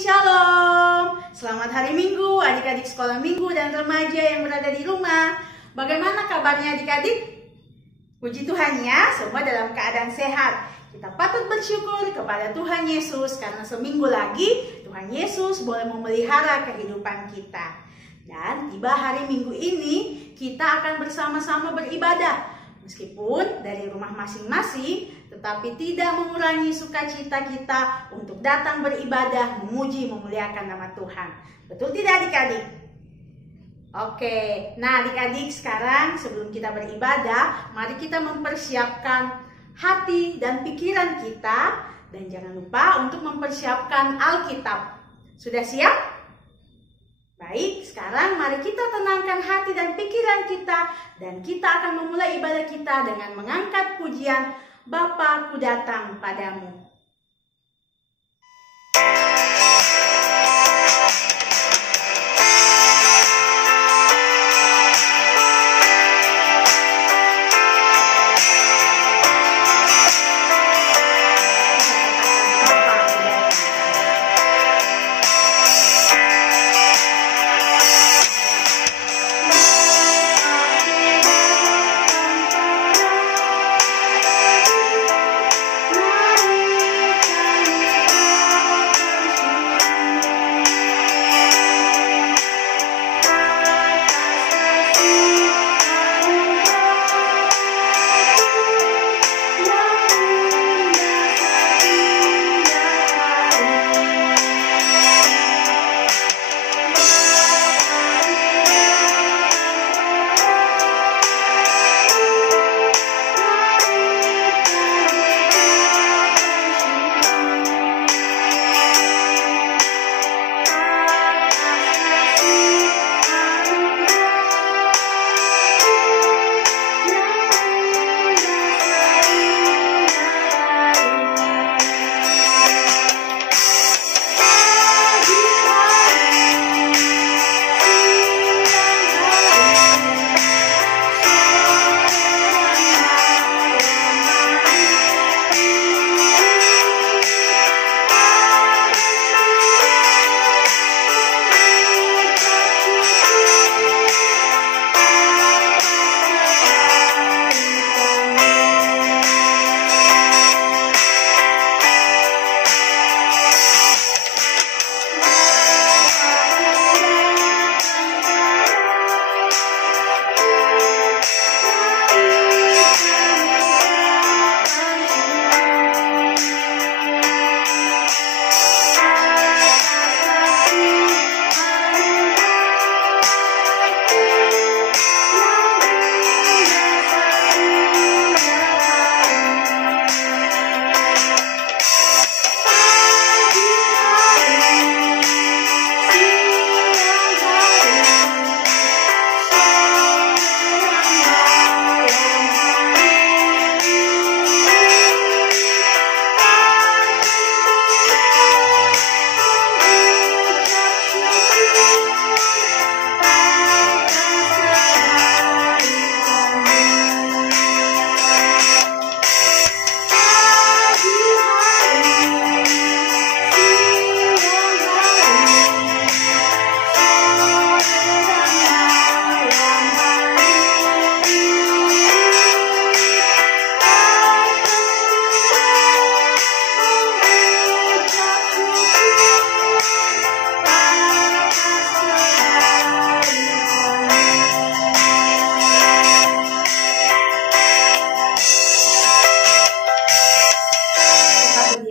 Shalom. Selamat hari Minggu, adik-adik sekolah minggu dan remaja yang berada di rumah. Bagaimana kabarnya adik-adik? Puji Tuhan ya, semua dalam keadaan sehat. Kita patut bersyukur kepada Tuhan Yesus karena seminggu lagi Tuhan Yesus boleh memelihara kehidupan kita. Dan tiba hari Minggu ini kita akan bersama-sama beribadah. Meskipun dari rumah masing-masing, tetapi tidak mengurangi sukacita kita untuk datang beribadah, memuji, memuliakan nama Tuhan. Betul tidak adik-adik? Oke, nah adik-adik sekarang sebelum kita beribadah, mari kita mempersiapkan hati dan pikiran kita. Dan jangan lupa untuk mempersiapkan Alkitab. Sudah siap? Baik, sekarang mari kita tenangkan hati dan pikiran kita. Dan kita akan memulai ibadah kita dengan mengangkat pujian Bapa, Ku datang padamu.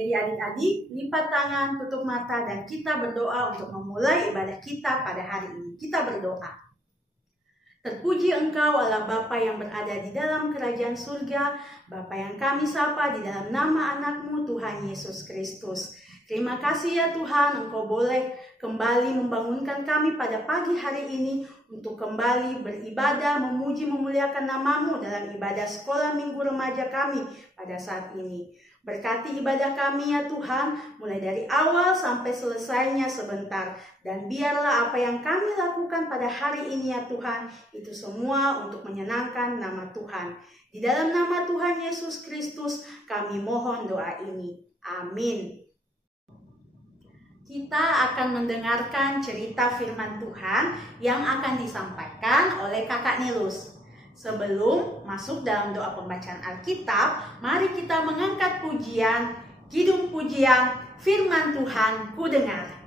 Adik-adik, lipat tangan, tutup mata, dan kita berdoa untuk memulai ibadah kita pada hari ini. Kita berdoa. Terpuji Engkau Allah Bapa yang berada di dalam kerajaan surga, Bapa yang kami sapa di dalam nama anak-Mu Tuhan Yesus Kristus. Terima kasih ya Tuhan, Engkau boleh kembali membangunkan kami pada pagi hari ini untuk kembali beribadah, memuji, memuliakan nama-Mu dalam ibadah sekolah minggu remaja kami pada saat ini. Berkati ibadah kami ya Tuhan, mulai dari awal sampai selesainya sebentar. Dan biarlah apa yang kami lakukan pada hari ini ya Tuhan, itu semua untuk menyenangkan nama Tuhan. Di dalam nama Tuhan Yesus Kristus, kami mohon doa ini. Amin. Kita akan mendengarkan cerita firman Tuhan yang akan disampaikan oleh Kakak Nilus. Sebelum masuk dalam doa pembacaan Alkitab, mari kita mengangkat pujian, kidung pujian, firman Tuhan ku dengar.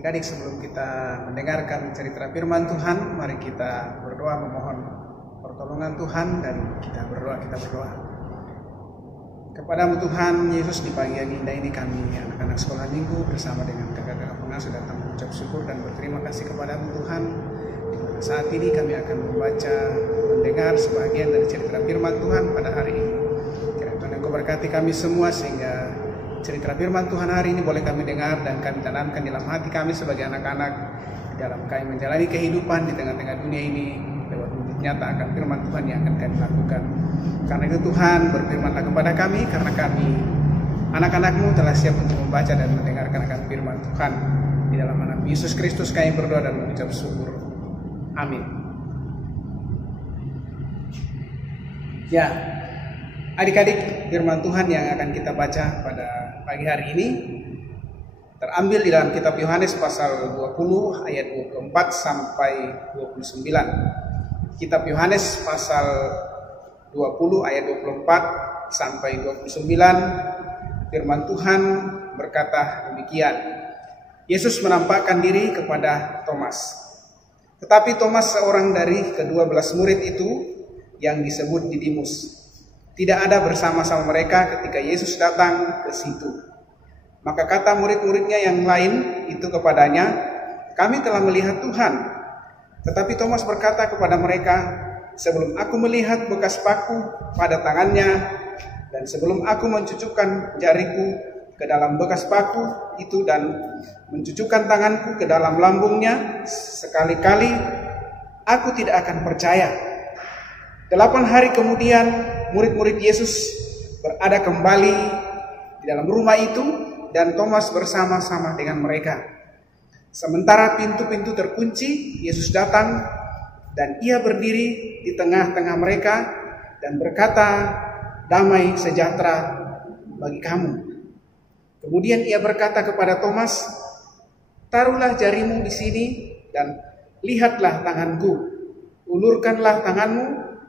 Adik-adik, sebelum kita mendengarkan cerita firman Tuhan, mari kita berdoa memohon pertolongan Tuhan dan kita berdoa. Kepadamu Tuhan Yesus, di pagi yang indah ini kami anak-anak sekolah minggu bersama dengan kakak-kakak pengasuh datang mengucap syukur dan berterima kasih kepadamu Tuhan, di mana saat ini kami akan mendengar sebagian dari cerita firman Tuhan pada hari ini. Kiranya Tuhan Engkau berkati kami semua sehingga cerita firman Tuhan hari ini boleh kami dengar dan kami tanamkan dalam hati kami sebagai anak-anak dalam kami menjalani kehidupan di tengah-tengah dunia ini lewat wujud nyata akan firman Tuhan yang akan kami lakukan. Karena itu Tuhan, berfirmanlah kepada kami, karena kami anak-anak-Mu telah siap untuk membaca dan mendengarkan akan firman Tuhan. Di dalam nama Yesus Kristus kami berdoa dan mengucap syukur. Amin. Ya, adik-adik, firman Tuhan yang akan kita baca pada pagi hari ini terambil di dalam kitab Yohanes pasal 20 ayat 24 sampai 29. Kitab Yohanes pasal 20 ayat 24 sampai 29, firman Tuhan berkata demikian. Yesus menampakkan diri kepada Thomas. Tetapi Thomas, seorang dari ke-12 murid itu yang disebut Didimus, tidak ada bersama-sama mereka ketika Yesus datang ke situ. Maka kata murid-muridnya yang lain itu kepadanya, "Kami telah melihat Tuhan." Tetapi Thomas berkata kepada mereka, "Sebelum aku melihat bekas paku pada tangannya, dan sebelum aku mencucukkan jariku ke dalam bekas paku itu dan mencucukkan tanganku ke dalam lambungnya, sekali-kali aku tidak akan percaya." 8 hari kemudian, murid-murid Yesus berada kembali di dalam rumah itu dan Thomas bersama-sama dengan mereka. Sementara pintu-pintu terkunci, Yesus datang dan ia berdiri di tengah-tengah mereka dan berkata, "Damai sejahtera bagi kamu." Kemudian ia berkata kepada Thomas, "Taruhlah jarimu di sini dan lihatlah tanganku. Ulurkanlah tanganmu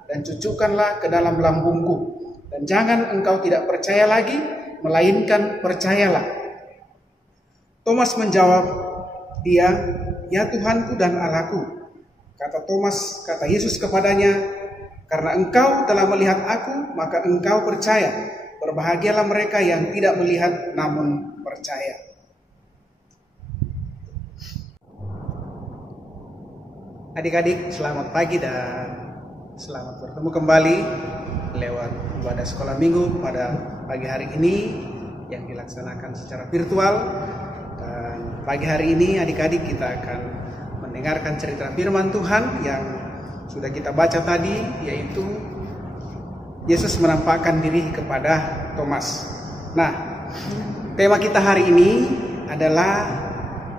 dan cucukkanlah ke dalam lambungku. Dan jangan engkau tidak percaya lagi, melainkan percayalah." Thomas menjawab dia, "Ya Tuhanku dan Allahku." Kata Yesus kepadanya, "Karena engkau telah melihat aku, maka engkau percaya. Berbahagialah mereka yang tidak melihat namun percaya." Adik-adik, selamat pagi dan selamat bertemu kembali lewat ibadah sekolah minggu pada pagi hari ini yang dilaksanakan secara virtual. Dan pagi hari ini adik-adik kita akan mendengarkan cerita firman Tuhan yang sudah kita baca tadi, yaitu Yesus menampakkan diri kepada Thomas. Nah, tema kita hari ini adalah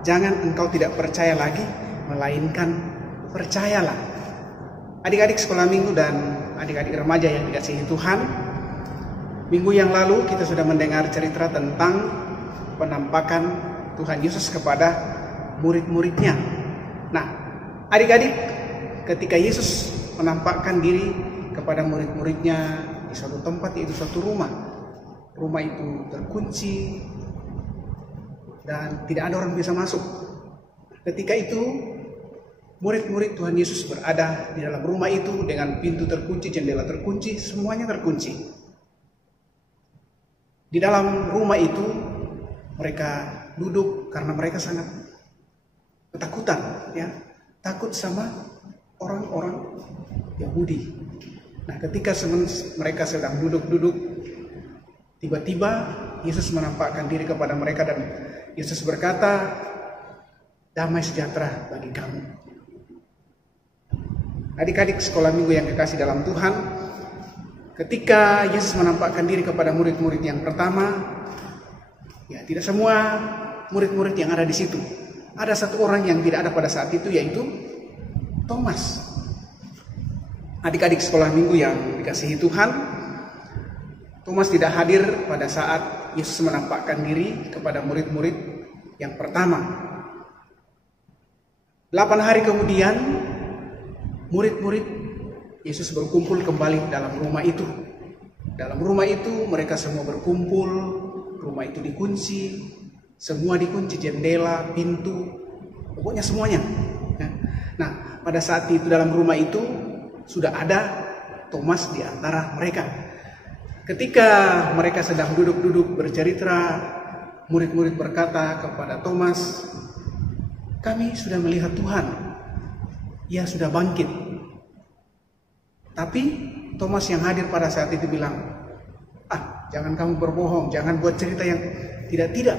jangan engkau tidak percaya lagi, melainkan percayalah. Adik-adik sekolah minggu dan adik-adik remaja yang dikasihi Tuhan, minggu yang lalu kita sudah mendengar cerita tentang penampakan Tuhan Yesus kepada murid-muridnya. Nah, adik-adik, ketika Yesus menampakkan diri kepada murid-muridnya di suatu tempat, yaitu suatu rumah. Rumah itu terkunci dan tidak ada orang bisa masuk. Ketika itu murid-murid Tuhan Yesus berada di dalam rumah itu dengan pintu terkunci, jendela terkunci, semuanya terkunci. Di dalam rumah itu mereka duduk karena mereka sangat ketakutan, ya, takut sama orang-orang Yahudi. Nah, ketika mereka sedang duduk-duduk, tiba-tiba Yesus menampakkan diri kepada mereka dan Yesus berkata, "Damai sejahtera bagi kamu." Adik-adik sekolah minggu yang kekasih dalam Tuhan, ketika Yesus menampakkan diri kepada murid-murid yang pertama, ya tidak semua murid-murid yang ada di situ. Ada satu orang yang tidak ada pada saat itu, yaitu Thomas. Adik-adik sekolah minggu yang dikasihi Tuhan, Thomas tidak hadir pada saat Yesus menampakkan diri kepada murid-murid yang pertama. 8 hari kemudian, murid-murid Yesus berkumpul kembali dalam rumah itu. Dalam rumah itu mereka semua berkumpul, rumah itu dikunci, semua dikunci, jendela, pintu, pokoknya semuanya. Nah, pada saat itu dalam rumah itu sudah ada Thomas di antara mereka. Ketika mereka sedang duduk-duduk bercerita, murid-murid berkata kepada Thomas, "Kami sudah melihat Tuhan. Ia sudah bangkit." Tapi Thomas yang hadir pada saat itu bilang, "Jangan kamu berbohong, jangan buat cerita yang tidak-tidak.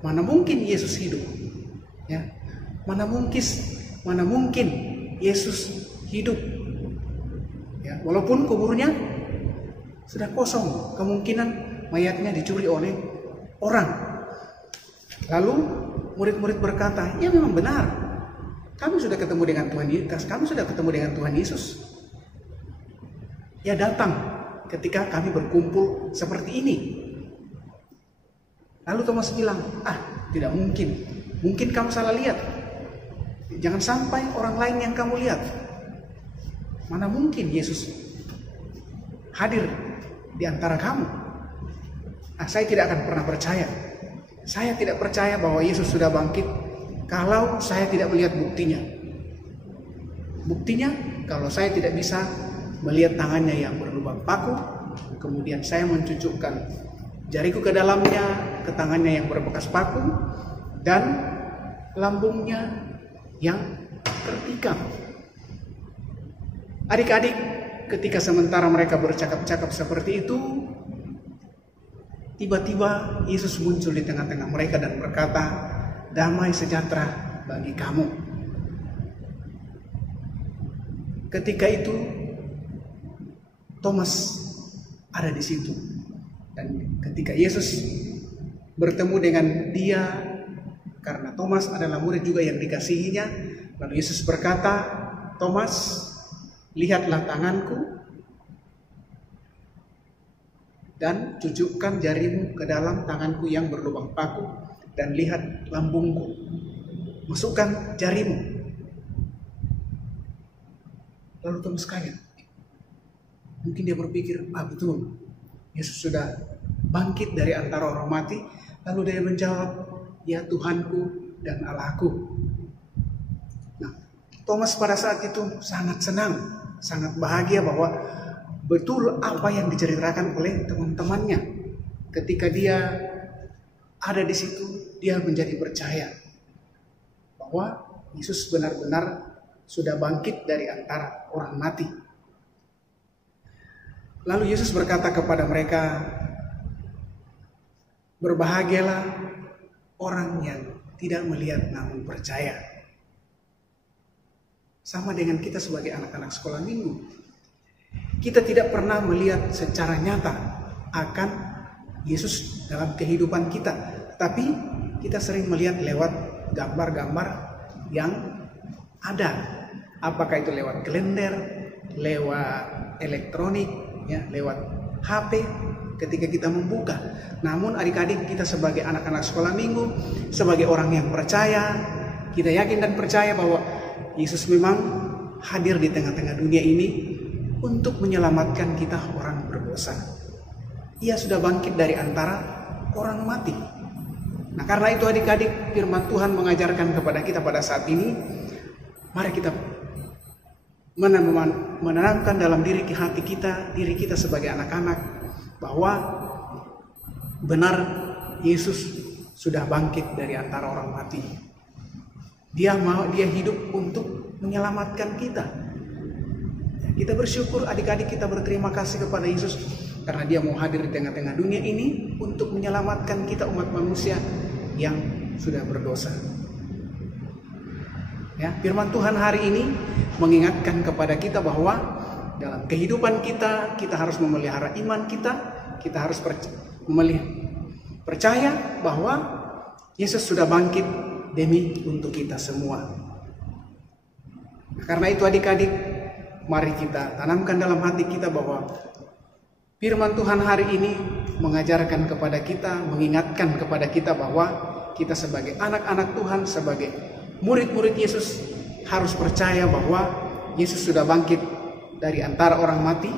Mana mungkin Yesus hidup? Ya, mana mungkin Yesus hidup? Ya, walaupun kuburnya sudah kosong, kemungkinan mayatnya dicuri oleh orang." Lalu murid-murid berkata, "Ya memang benar. Kami sudah ketemu dengan Tuhan Yesus. Kami sudah ketemu dengan Tuhan Yesus. Ya datang ketika kami berkumpul seperti ini." Lalu Thomas bilang, "Tidak mungkin. Mungkin kamu salah lihat. Jangan sampai orang lain yang kamu lihat. Mana mungkin Yesus hadir di antara kamu. Saya tidak akan pernah percaya. Saya tidak percaya bahwa Yesus sudah bangkit kalau saya tidak melihat buktinya. Buktinya kalau saya tidak bisa melihat tangannya yang berlubang paku, kemudian saya mencucukkan jariku ke dalamnya, ke tangannya yang berbekas paku, dan lambungnya yang tertikam." Adik-adik, ketika sementara mereka bercakap-cakap seperti itu, tiba-tiba Yesus muncul di tengah-tengah mereka dan berkata, "Damai sejahtera bagi kamu." Ketika itu Thomas ada di situ, dan ketika Yesus bertemu dengan dia, karena Thomas adalah murid juga yang dikasihinya, lalu Yesus berkata, "Thomas, lihatlah tanganku dan cucukkan jarimu ke dalam tanganku yang berlubang paku, dan lihat lambungku, masukkan jarimu." Lalu Thomas kaget. Mungkin dia berpikir, betul, Yesus sudah bangkit dari antara orang mati. Lalu dia menjawab, "Ya Tuhanku dan Allahku." Nah, Thomas pada saat itu sangat senang, sangat bahagia bahwa betul apa yang diceritakan oleh teman-temannya. Ketika dia ada di situ, dia menjadi percaya bahwa Yesus benar-benar sudah bangkit dari antara orang mati. Lalu Yesus berkata kepada mereka, berbahagialah orang yang tidak melihat namun percaya. Sama dengan kita sebagai anak-anak sekolah minggu. Kita tidak pernah melihat secara nyata akan Yesus dalam kehidupan kita. Tapi kita sering melihat lewat gambar-gambar yang ada. Apakah itu lewat kalender, lewat elektronik, ya, lewat HP ketika kita membuka. Namun adik-adik, kita sebagai anak-anak sekolah minggu, sebagai orang yang percaya, kita yakin dan percaya bahwa Yesus memang hadir di tengah-tengah dunia ini untuk menyelamatkan kita orang berdosa. Ia sudah bangkit dari antara orang mati. Nah, karena itu adik-adik, firman Tuhan mengajarkan kepada kita pada saat ini, mari kita menanamkan dalam diri kita sebagai anak-anak, bahwa benar Yesus sudah bangkit dari antara orang mati. Dia hidup untuk menyelamatkan kita. Kita bersyukur adik-adik, kita berterima kasih kepada Yesus karena Dia mau hadir di tengah-tengah dunia ini untuk menyelamatkan kita umat manusia yang sudah berdosa. Ya, firman Tuhan hari ini mengingatkan kepada kita bahwa dalam kehidupan kita harus memelihara iman kita harus percaya bahwa Yesus sudah bangkit demi untuk kita semua. Karena itu adik-adik, mari kita tanamkan dalam hati kita bahwa firman Tuhan hari ini mengajarkan kepada kita, mengingatkan kepada kita bahwa kita sebagai anak-anak Tuhan, sebagai murid-murid Yesus harus percaya bahwa Yesus sudah bangkit dari antara orang mati.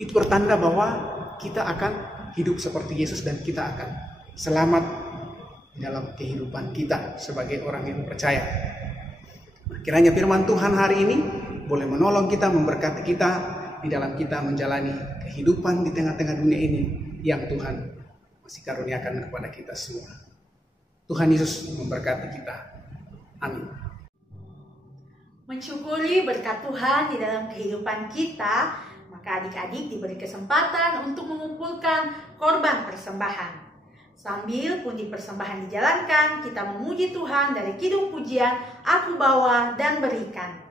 Itu bertanda bahwa kita akan hidup seperti Yesus dan kita akan selamat dalam kehidupan kita sebagai orang yang percaya. Kiranya firman Tuhan hari ini boleh menolong kita, memberkati kita di dalam kita menjalani kehidupan di tengah-tengah dunia ini yang Tuhan masih karuniakan kepada kita semua. Tuhan Yesus memberkati kita. Amin. Mensyukuri berkat Tuhan di dalam kehidupan kita, maka adik-adik diberi kesempatan untuk mengumpulkan korban persembahan. Sambil pundi persembahan dijalankan, kita memuji Tuhan dari kidung pujian Aku Bawa dan Berikan.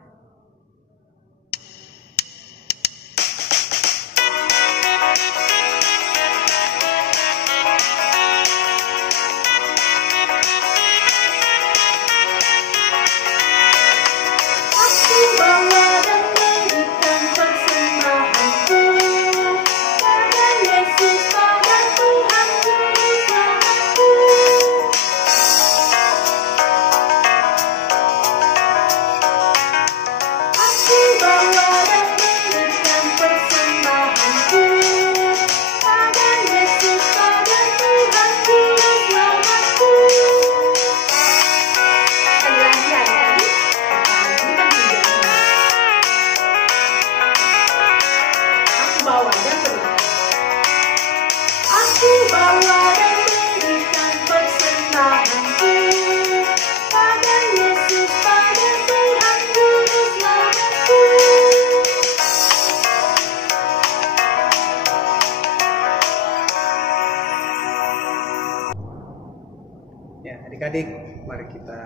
Adik-adik, mari kita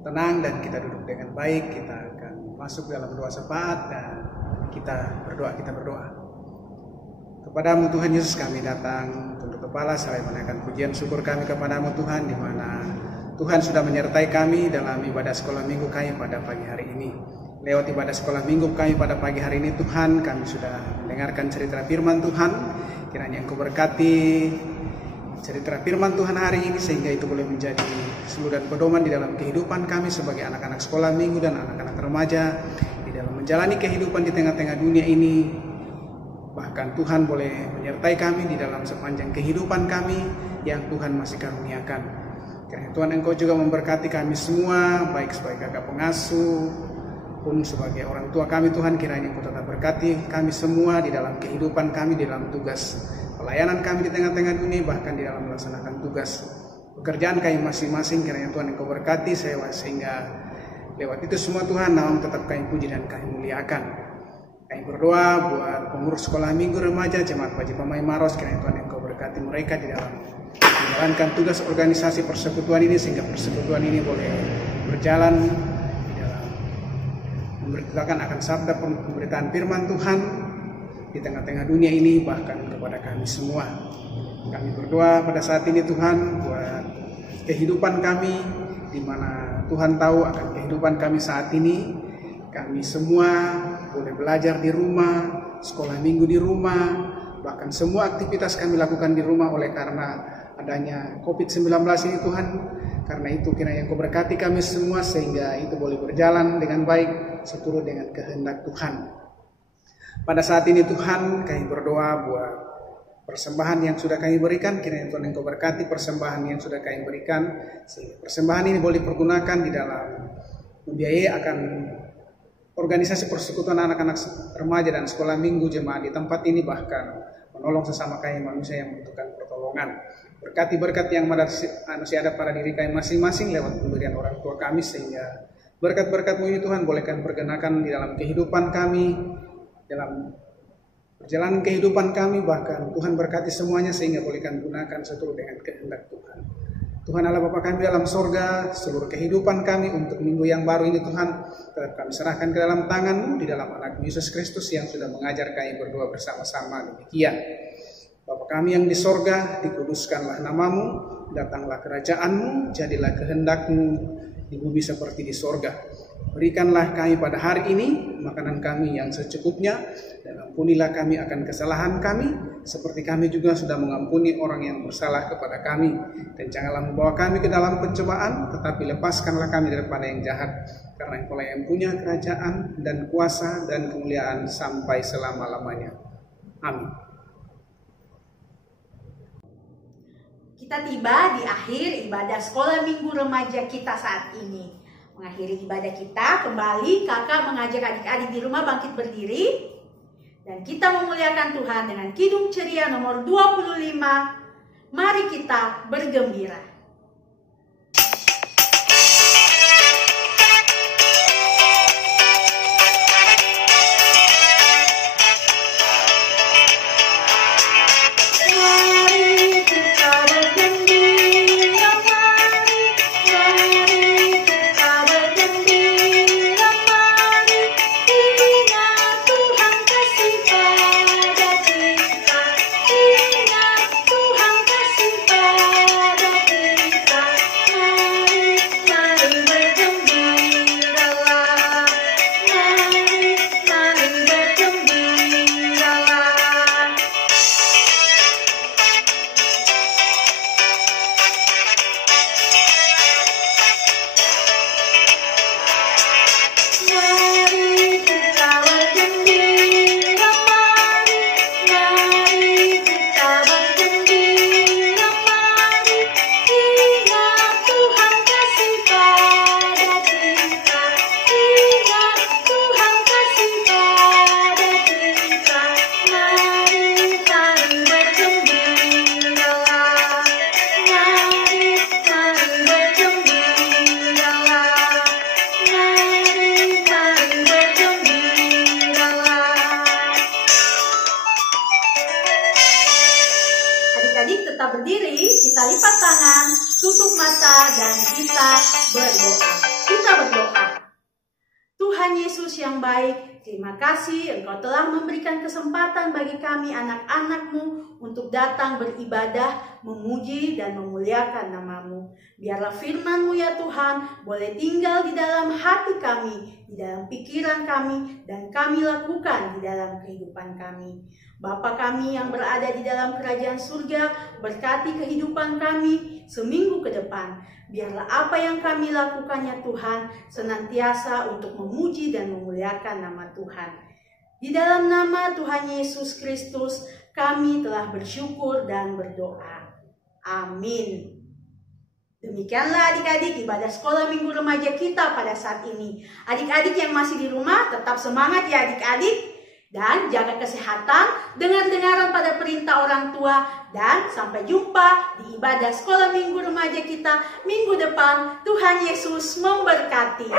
tenang dan kita duduk dengan baik. Kita akan masuk dalam doa syafaat dan kita berdoa. Kepadamu Tuhan Yesus kami datang, tunduk kepala seraya menaikkan pujian syukur kami kepadamu Tuhan, di mana Tuhan sudah menyertai kami dalam ibadah sekolah minggu kami pada pagi hari ini. Lewat ibadah sekolah minggu kami pada pagi hari ini Tuhan, kami sudah mendengarkan cerita firman Tuhan. Kiranya Engkau berkati cerita firman Tuhan hari ini sehingga itu boleh menjadi suluh dan pedoman di dalam kehidupan kami sebagai anak-anak sekolah minggu dan anak-anak remaja di dalam menjalani kehidupan di tengah-tengah dunia ini. Bahkan Tuhan boleh menyertai kami di dalam sepanjang kehidupan kami yang Tuhan masih karuniakan. Kiranya Tuhan Engkau juga memberkati kami semua, baik sebagai kakak pengasuh pun sebagai orang tua kami Tuhan. Kiranya Engkau tetap berkati kami semua di dalam kehidupan kami, di dalam tugas pelayanan kami di tengah-tengah dunia, bahkan di dalam melaksanakan tugas pekerjaan kami masing-masing. Kiranya Tuhan Engkau berkati sehingga lewat itu semua Tuhan, nama tetap kami puji dan kami muliakan. Kami berdoa buat pengurus sekolah minggu remaja Jemaat Paji Pamai Maros, kiranya Tuhan Engkau berkati mereka di dalam menjalankan tugas organisasi persekutuan ini, sehingga persekutuan ini boleh berjalan di dalam memberitakan akan sabda pemberitaan firman Tuhan di tengah-tengah dunia ini, bahkan kepada kami semua. Kami berdoa pada saat ini Tuhan buat kehidupan kami, di mana Tuhan tahu akan kehidupan kami saat ini. Kami semua boleh belajar di rumah, sekolah minggu di rumah, bahkan semua aktivitas kami lakukan di rumah oleh karena adanya COVID-19 ini Tuhan. Karena itu kiranya Engkau berkati kami semua sehingga itu boleh berjalan dengan baik seturut dengan kehendak Tuhan. Pada saat ini Tuhan, kami berdoa buat persembahan yang sudah kami berikan, kiranya Tuhan Engkau berkati persembahan yang sudah kami berikan, sehingga persembahan ini boleh dipergunakan di dalam membiayai akan organisasi persekutuan anak-anak remaja dan sekolah minggu jemaat di tempat ini, bahkan menolong sesama kami manusia yang membutuhkan pertolongan. Berkati berkat yang masih ada pada diri kami masing-masing lewat pemberian orang tua kami, sehingga berkat-berkat-Mu ini Tuhan boleh kami pergunakan di dalam kehidupan kami, dalam perjalanan kehidupan kami, bahkan Tuhan berkati semuanya sehingga boleh kami gunakan seturut dengan kehendak Tuhan. Tuhan Allah Bapa kami dalam sorga, seluruh kehidupan kami untuk minggu yang baru ini Tuhan, tetap kami serahkan ke dalam tangan-Mu, di dalam anak Yesus Kristus yang sudah mengajar kami berdoa bersama-sama demikian. Bapa kami yang di sorga, dikuduskanlah nama-Mu, datanglah kerajaan-Mu, jadilah kehendak-Mu di bumi seperti di sorga. Berikanlah kami pada hari ini makanan kami yang secukupnya, dan ampunilah kami akan kesalahan kami, seperti kami juga sudah mengampuni orang yang bersalah kepada kami. Dan janganlah membawa kami ke dalam pencobaan, tetapi lepaskanlah kami daripada yang jahat. Karena Engkau yang punya kerajaan dan kuasa dan kemuliaan sampai selama-lamanya. Amin. Kita tiba di akhir ibadah sekolah minggu remaja kita saat ini. Mengakhiri ibadah kita, kembali kakak mengajak adik-adik di rumah bangkit berdiri. Dan kita memuliakan Tuhan dengan kidung ceria nomor 25. Mari kita bergembira. Tetap berdiri, kita lipat tangan, tutup mata, dan kita berdoa. Kita berdoa. Tuhan Yesus yang baik, terima kasih Engkau telah memberikan kesempatan bagi kami anak-anak-Mu untuk datang beribadah, memuji dan memuliakan nama-Mu. Biarlah firman-Mu ya Tuhan boleh tinggal di dalam hati kami, di dalam pikiran kami, dan kami lakukan di dalam kehidupan kami. Bapa kami yang berada di dalam kerajaan surga, berkati kehidupan kami seminggu ke depan. Biarlah apa yang kami lakukan ya Tuhan senantiasa untuk memuji dan memuliakan nama Tuhan. Di dalam nama Tuhan Yesus Kristus kami telah bersyukur dan berdoa. Amin. Demikianlah adik-adik ibadah sekolah minggu remaja kita pada saat ini. Adik-adik yang masih di rumah tetap semangat ya adik-adik. Dan jaga kesehatan, dengar-dengaran pada perintah orang tua. Dan sampai jumpa di ibadah sekolah minggu remaja kita minggu depan. Tuhan Yesus memberkati.